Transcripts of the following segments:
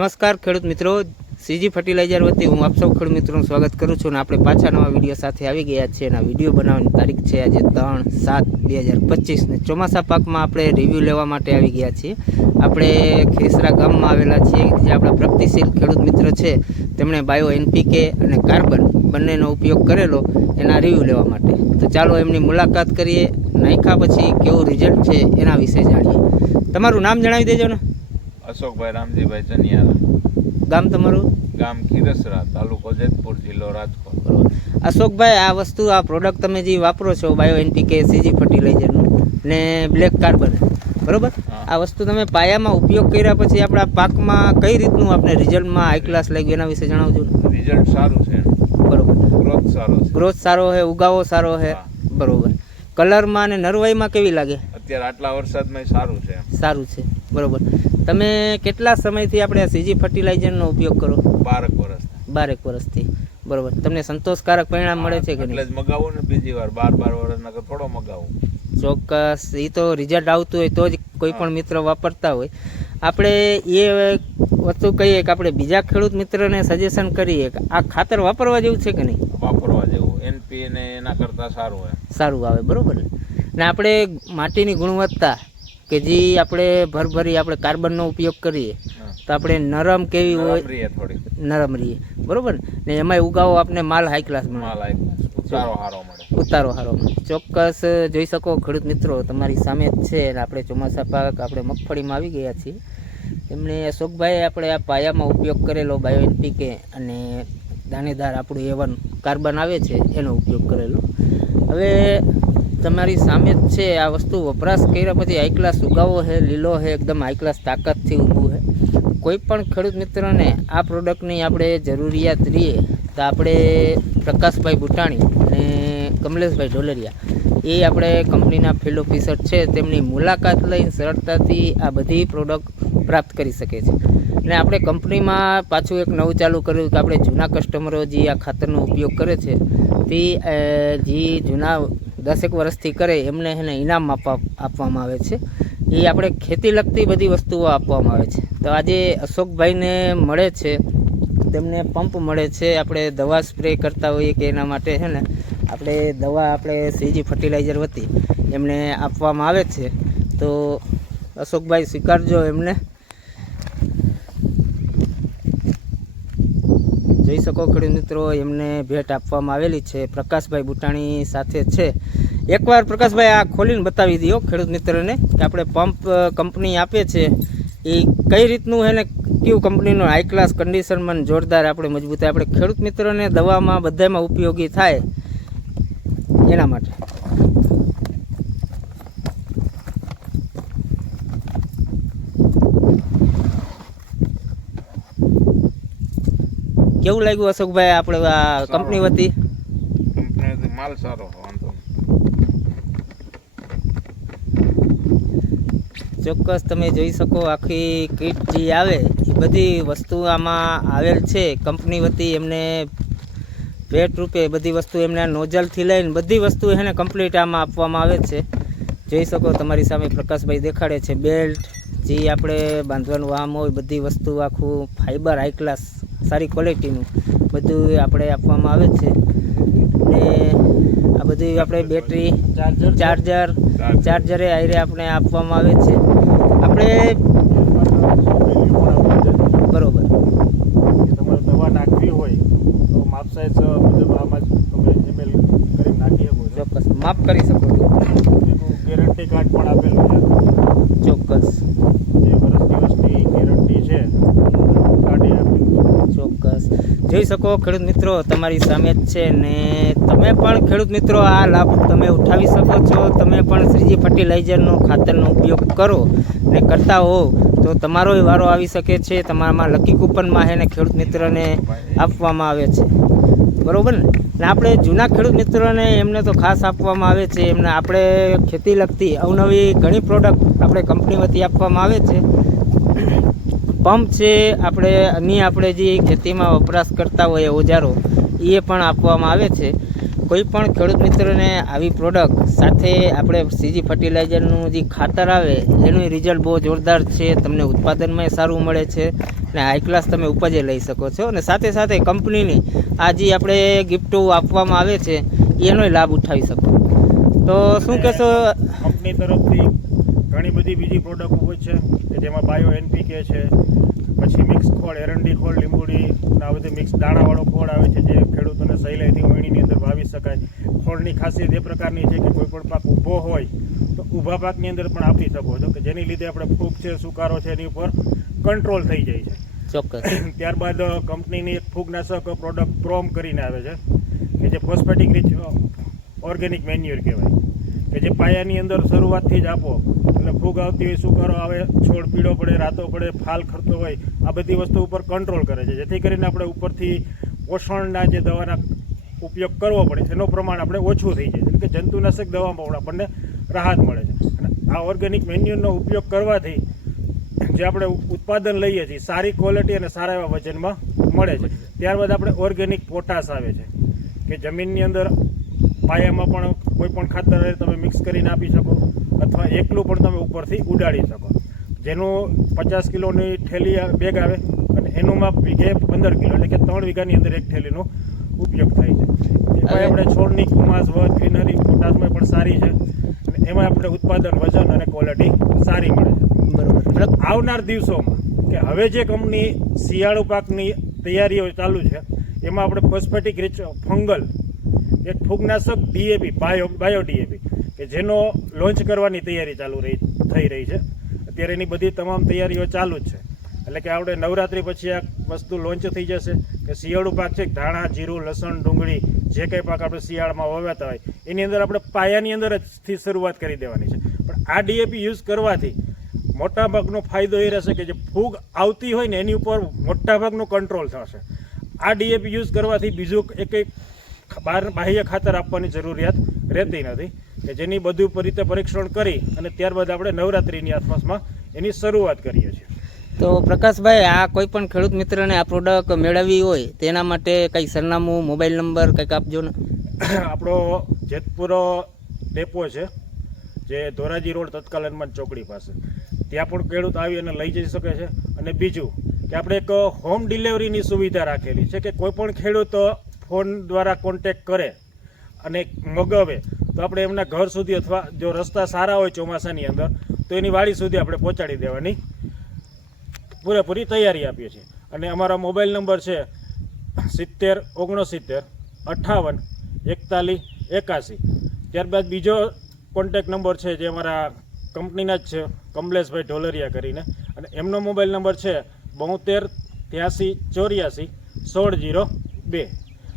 નમસ્કાર ખેડૂત મિત્રો. સીજી ફર્ટિલાઇઝર વતી હું આપ સૌ ખેડૂત મિત્રોનું સ્વાગત કરું છું અને આપણે પાછા નવા વીડિયો સાથે આવી ગયા છીએ અને વીડિયો બનાવવાની તારીખ છે આજે ત્રણ સાત બે હજાર પચીસને ચોમાસા પાકમાં આપણે રિવ્યૂ લેવા માટે આવી ગયા છીએ. આપણે ખેસરા ગામમાં આવેલા છીએ જે આપણા પ્રગતિશીલ ખેડૂત મિત્ર છે. તેમણે બાયો એનપીકે અને કાર્બન બંનેનો ઉપયોગ કરેલો એના રિવ્યૂ લેવા માટે. તો ચાલો એમની મુલાકાત કરીએ. નાખ્યા પછી કેવું રિઝલ્ટ છે એના વિશે જાણીએ. તમારું નામ જણાવી દેજો ને. અશોકભાઈ રામજીભાઈ ચનિયારા ગામ તમારું? ગામ ખીરસરા તાલુકો જેતપુર જિલ્લો રાજકોટ. બરોબર. અશોકભાઈ આ વસ્તુ આ પ્રોડક્ટ તમે જે વાપરો છો બાયો એનપીકે સીજી ફર્ટિલાઇઝરનું ને બ્લેક કાર્બન બરોબર? આ વસ્તુ તમે પાયામાં ઉપયોગ કર્યા પછી આપણા પાકમાં કઈ રીતનું આપણે રિઝલ્ટમાં હાઈ ક્લાસ લાગ્યું એના વિશે જણાવજો રિઝલ્ટ સારું છે. બરોબર. ગ્રોથ સારો છે. ગ્રોથ સારો છે ઉગાવો સારો છે બરોબર. કલરમાં અને નરવાઈમાં કેવી લાગે? અત્યારે આટલા વરસાદમાં સારું છે સારું છે બરોબર. તમે કેટલા સમયથી આપણે સીજી ફર્ટિલાઇઝરનો ઉપયોગ કરો? બારક વર્ષ બારેક વર્ષથી. બરોબર. તમને સંતોષકારક પરિણામ મળે છે કે એટલે જ મગાવું ને બીજી વાર બાર બાર વર્ષ નકર થોડો મગાવું. ચોક્કસ. એ તો રિઝલ્ટ આવતું હોય તો જ કોઈ પણ મિત્ર વાપરતા હોય. આપણે એ વસ્તુ કહીએ કે આપણે બીજા ખેડૂત મિત્રને સજેશન કરીએ કે આ ખાતર વાપરવા જેવું છે કે નહીં? વાપરવા જેવું. એનપી ને એના કરતાં સારું સારું આવે. બરોબર ને આપણે માટીની ગુણવત્તા કે જે આપણે ભરભરી આપણે કાર્બનનો ઉપયોગ કરીએ તો આપણે નરમ કેવી હોય? નરમ રહીએ. બરોબર ને? એમાં એમાંય ઉગાવો આપણે માલ હાઈ ક્લાસ મળે. ઉતારો હારો મળે. ચોક્કસ જોઈ શકો ખેડૂત મિત્રો તમારી સામે જ છે અને આપણે ચોમાસા પાક આપણે મગફળીમાં આવી ગયા છીએ. એમણે અશોકભાઈ આપણે આ પાયામાં ઉપયોગ કરેલો બાયો એનપીકે અને દાણેદાર આપણું એવન કાર્બન આવે છે એનો ઉપયોગ કરેલો. હવે તમારી સામે જ છે આ વસ્તુ. વપરાશ કર્યા પછી હાઈ ક્લાસ ઉગાવો છે લીલો છે એકદમ હાઈ ક્લાસ તાકાતથી ઊભું છે કોઈ પણ ખેડૂત મિત્રને આ પ્રોડક્ટની આપણે જરૂરિયાત રહીએ તો આપણે પ્રકાશભાઈ બુટાણી અને કમલેશભાઈ ઢોલરિયા, એ આપણે કંપનીના ફિલ્ડ ઓફિસર છે. તેમની મુલાકાત લઈને સરળતાથી આ બધી પ્રોડક્ટ પ્રાપ્ત કરી શકે છે. અને આપણે કંપનીમાં પાછું એક નવું ચાલુ કર્યું કે આપણે જૂના કસ્ટમરો જે આ ખાતરનો ઉપયોગ કરે છે, તે જે જૂના દસેક વર્ષથી કરે, એમને એને ઇનામ આપવા આપવામાં આવે છે. એ આપણે ખેતી લગતી બધી વસ્તુઓ આપવામાં આવે છે. તો આજે અશોકભાઈને મળે છે, તેમને પંપ મળે છે, આપણે દવા સ્પ્રે કરતા હોઈએ કે એના માટે છે ને, આપણે દવા આપણે સીજી ફર્ટિલાઇઝર વતી એમને આપવામાં આવે છે. તો અશોકભાઈ સ્વીકારજો એમને. જોઈ શકો ખેડૂત મિત્રો, એમને ભેટ આપવામાં આવેલી છે. પ્રકાશભાઈ બુટાણી સાથે છે. એકવાર પ્રકાશભાઈ આ ખોલીને બતાવી દો ખેડૂત મિત્રને કે આપણે પંપ કંપની આપે છે. એ કઈ રીતનું એને કયું કંપનીનું હાઈ ક્લાસ કન્ડિશનમાં જોરદાર આપણે મજબૂત આપણે ખેડૂત મિત્રોને દવામાં બધામાં ઉપયોગી થાય એના માટે. કેવું લાગ્યું અશોકભાઈ આપણે આ કંપની વતી? કંપની માલ સારો વાંધો ચોક્કસ તમે જોઈ શકો આખી કીટ જે આવે એ બધી વસ્તુ આમાં આવેલ છે. કંપની વતી એમને ભેટ રૂપે બધી વસ્તુ એમને નોઝલથી લઈને બધી વસ્તુ એને કમ્પ્લીટ આમાં આપવામાં આવે છે. જોઈ શકો તમારી સામે પ્રકાશભાઈ દેખાડે છે. બેલ્ટ જે આપણે બાંધવાનું આમ હોય બધી વસ્તુ આખું ફાઈબર હાઈ ક્લાસ સારી ક્વોલિટીનું બધું આપણે આપવામાં આવે છે. ને આ બધું આપણે બેટરી ચાર્જર ચાર્જર ચાર્જરે આયરે આપણે આપવામાં આવે છે. આપણે બરોબર. તમારે દવા નાખવી હોય તો માપ સાઈઝ મુજબ આમાં જ તમે એમએલ કરી નાખી શકો ચોક્કસ. માફ કરી શકો છો. એનું ગેરંટી કાર્ડ પણ આપેલું છે. ચોક્કસ જે વર્ષ દિવસની ગેરંટી છે કાઢી આપેલું છે ચોક્કસ જોઈ શકો ખેડૂત મિત્રો, તમારી સામે જ છે ને તમે પણ ખેડૂત મિત્રો, આ લાભ તમે ઉઠાવી શકો છો. તમે પણ શ્રીજી ફર્ટિલાઇઝરનો ખાતરનો ઉપયોગ કરો ને કરતા હો તો તમારોય વારો આવી શકે છે. તમારામાં લકી કૂપનમાં એને ખેડૂત મિત્રને આપવામાં આવે છે. બરોબર ને? આપણે જૂના ખેડૂત મિત્રોને એમને તો ખાસ આપવામાં આવે છે. એમને આપણે ખેતી લગતી અવનવી ઘણી પ્રોડક્ટ આપણે કંપની વતી આપવામાં આવે છે. પંપ છે આપણે અન્ય આપણે જે ખેતીમાં વપરાશ કરતા હોઈએ ઓજારો એ પણ આપવામાં આવે છે. કોઈ પણ ખેડૂત મિત્રોને આવી પ્રોડક્ટ સાથે આપણે સીજી ફર્ટિલાઇઝરનું જે ખાતર આવે એનું રિઝલ્ટ બહુ જોરદાર છે તમને ઉત્પાદનમાં સારું મળે છે અને હાઈ ક્લાસ તમે ઉપજે લઈ શકો છો. અને સાથે સાથે કંપનીની આ જે આપણે ગિફ્ટો આપવામાં આવે છે એનોય લાભ ઉઠાવી શકો. તો શું કહેશો? કંપની તરફથી ઘણી બધી બીજી પ્રોડક્ટ હોય છે કે જેમાં બાયો એનપીકે છે પછી મિક્સ ખોળ એરંડી ખોળ લીંબુડી આ બધી મિક્સ દાણાવાળો ખોળ આવે છે જે ખેડૂતોને સહેલાઈથી વણીની અંદર વાવી શકાય. ખોળની ખાસિયત એ પ્રકારની છે કે કોઈ પણ પાક ઊભો હોય તો ઊભા પાકની અંદર પણ આપી શકો છો કે જેની લીધે આપણે ફૂગ છે સુકારો છે એની ઉપર કંટ્રોલ થઈ જાય છે. ચોક્કસ. ત્યારબાદ કંપનીની એક ફૂગનાશક પ્રોડક્ટ પ્રોમ કરીને આવે છે કે જે ફોસ્ફેટિક રીચ ઓર્ગેનિક મેન્યુર કહેવાય. કે જે પાયાની અંદર શરૂઆતથી જ આપો. એટલે ફૂગ આવતી હોય સુકારો આવે છોડ પીળો પડે રાતો પડે ફાલ ખરતો હોય આ બધી વસ્તુ ઉપર કંટ્રોલ કરે છે. જેથી કરીને આપણે ઉપરથી પોષણના જે દવાના ઉપયોગ કરવો પડે છે એનું પ્રમાણ આપણે ઓછું થઈ જાય એટલે કે જંતુનાશક દવામાં પણ આપણને રાહત મળે છે. અને આ ઓર્ગેનિક મેન્યુનો ઉપયોગ કરવાથી જે આપણે ઉત્પાદન લઈએ છીએ સારી ક્વોલિટી અને સારા એવા વજનમાં મળે છે. ત્યારબાદ આપણે ઓર્ગેનિક પોટાશ આવે છે. કે જમીનની અંદર પાયામાં પણ કોઈ પણ ખાતર તમે મિક્સ કરીને આપી શકો. અથવા એકલું પણ તમે ઉપરથી ઉડાડી શકો. જેનું પચાસ કિલોની થેલી બેગ આવે અને એનું માપ વીઘે પંદર કિલો એટલે કે ત્રણ વીઘાની અંદર એક થેલીનો ઉપયોગ થાય છે. એમાં આપણે છોડની કુમાસ વધ ગ્રીનરી પોટાશમાં પણ સારી છે. અને એમાં આપણે ઉત્પાદન વજન અને ક્વોલિટી સારી મળે છે. બરાબર. આવનાર દિવસોમાં કે હવે જે કંપની શિયાળુ પાકની તૈયારીઓ ચાલુ છે એમાં આપણે ફોસ્ફેટિક રીચ ફંગલ એક ફૂગનાશક ડીએપી બાયો બાયો ડીએપી કે જેનો લોન્ચ કરવાની તૈયારી ચાલુ રહી, થઈ રહી છે. અત્યારે એની બધી તમામ તૈયારીઓ ચાલુ જ છે. એટલે કે આપણે નવરાત્રી પછી આ વસ્તુ લોન્ચ થઈ જશે, કે શિયાળુ પાક છે, ધાણા, જીરું, લસણ, ડુંગળી, જે કંઈ પાક આપણે શિયાળામાં વાવ્યાતા હોય, એની અંદર આપણે પાયાની અંદર જ થી શરૂઆત કરી દેવાની છે. પણ આ ડીએપી યુઝ કરવાથી મોટાભાગનો ફાયદો એ રહેશે કે જે ફૂગ આવતી હોય ને, એની ઉપર મોટાભાગનો કંટ્રોલ થશે. આ ડીએપી યુઝ કરવાથી બીજું એક એક બહાર બાહ્ય ખાતર આપવાની જરૂરિયાત રહેતી નથી કે જેની બધું રીતે પરીક્ષણ કરી અને ત્યારબાદ આપણે નવરાત્રિની આસપાસમાં એની શરૂઆત કરીએ છીએ. તો પ્રકાશભાઈ આ કોઈ પણ ખેડૂત મિત્રને આ પ્રોડક્ટ મેળવવી હોય તેના માટે કંઈ સરનામું મોબાઈલ નંબર કંઈક આપજો ને? આપણો જેતપુર ડેપો છે જે ધોરાજી રોડ તત્કાલ હનુમાન ચોકડી પાસે. ત્યાં પણ ખેડૂત આવી અને લઈ જઈ શકે છે. અને બીજું કે આપણે એક હોમ ડિલિવરીની સુવિધા રાખેલી છે કે કોઈ પણ ખેડૂત ફોન દ્વારા કોન્ટેક કરે અને મગાવે, તો આપણે એમના ઘર સુધી અથવા જો રસ્તા સારા હોય ચોમાસાની અંદર, તો એની વાડી સુધી આપણે પહોંચાડી દેવાની. પૂરેપૂરી તૈયારી આપીએ છીએ. અને અમારો મોબાઈલ નંબર છે સિત્તેર, ઓગણસિત્તેર, અઠ્ઠાવન, એકતાલીસ, એકાસી. ત્યારબાદ બીજો કોન્ટેક નંબર છે જે અમારા કંપનીના જ છે, કમલેશભાઈ ઢોલરિયા કરીને. અને એમનો મોબાઈલ નંબર છે બોતેર, ત્યાંસી, ચોર્યાસી, સોળ, જીરો, બે.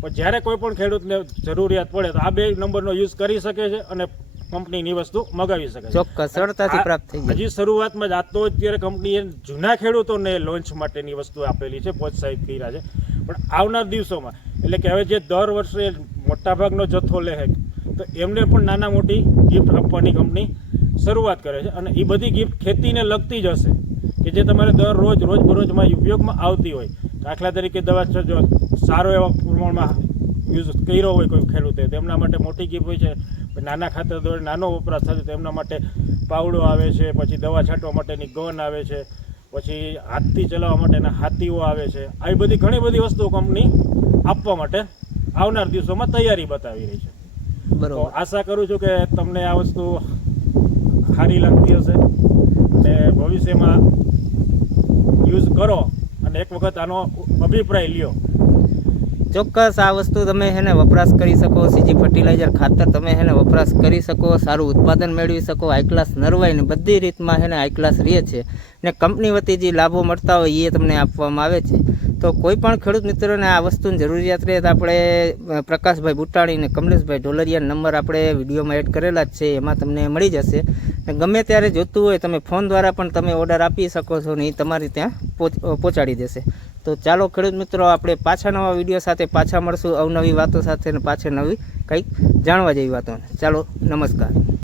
પણ જ્યારે કોઈ પણ ખેડૂતને જરૂરિયાત પડે તો આ બે નંબરનો યુઝ કરી શકે છે અને કંપનીની વસ્તુ મગાવી શકે છે. ચોક્કસ સરળતાથી પ્રાપ્ત થઈ હજી શરૂઆતમાં જ આ તો અત્યારે કંપનીએ જૂના ખેડૂતોને લોન્ચ માટેની વસ્તુ આપેલી છે પ્રોત્સાહિત કર્યા છે. પણ આવનાર દિવસોમાં એટલે કે હવે જે દર વર્ષે મોટાભાગનો જથ્થો લે તો એમને પણ નાના મોટી ગિફ્ટ આપવાની કંપની શરૂઆત કરે છે. અને એ બધી ગિફ્ટ ખેતીને લગતી જ હશે કે જે તમારે દરરોજ રોજબરોજમાં ઉપયોગમાં આવતી હોય. દાખલા તરીકે દવા સારો એવા પ્રમાણમાં યુઝ કર્યો હોય કોઈ ખેડૂતે તેમના માટે મોટી ગીફ હોય છે નાના ખાતર દોડ નાનો વપરાશ થતો તેમના માટે પાવડો આવે છે પછી દવા છાંટવા માટેની ગન આવે છે પછી હાથથી ચલાવવા માટેના હાથીઓ આવે છે. આવી બધી ઘણી બધી વસ્તુઓ કંપની આપવા માટે આવનાર દિવસોમાં તૈયારી બતાવી રહી છે. તો આશા કરું છું કે તમને આ વસ્તુ સારી લાગતી હશે અને ભવિષ્યમાં યુઝ કરો અને એક વખત આનો અભિપ્રાય લ્યો. ચોક્કસ આ વસ્તુ તમે હેને વપરાશ કરી શકો સીજી ફર્ટિલાઇઝર ખાતર તમે હેને વપરાશ કરી શકો, સારું ઉત્પાદન મેળવી શકો હાઈ ક્લાસ નરવાઈ ને બધી રીતમાં હેને હાઈ ક્લાસ રહે છે. ને કંપની વતી જે લાભો મળતા હોય એ તમને આપવામાં આવે છે. તો કોઈ પણ ખેડૂત મિત્રોને આ વસ્તુની જરૂરિયાત રહે તો આપણે પ્રકાશભાઈ બુટાણી અને કમલેશભાઈ ઢોલરિયા નંબર આપણે વિડીયોમાં એડ કરેલા જ છે, એમાં તમને મળી જશે. ને ગમે ત્યારે જોતું હોય તમે ફોન દ્વારા પણ તમે ઓર્ડર આપી શકો છો ને એ તમારી ત્યાં પહોંચાડી દેશે. તો ચાલો ખેડૂત મિત્રો, આપણે પાછા નવા વીડિયો સાથે પાછા મળશું અવનવી વાતો સાથે ને પાછા નવી કંઈક જાણવા જેવી વાતો ચાલો, નમસ્કાર.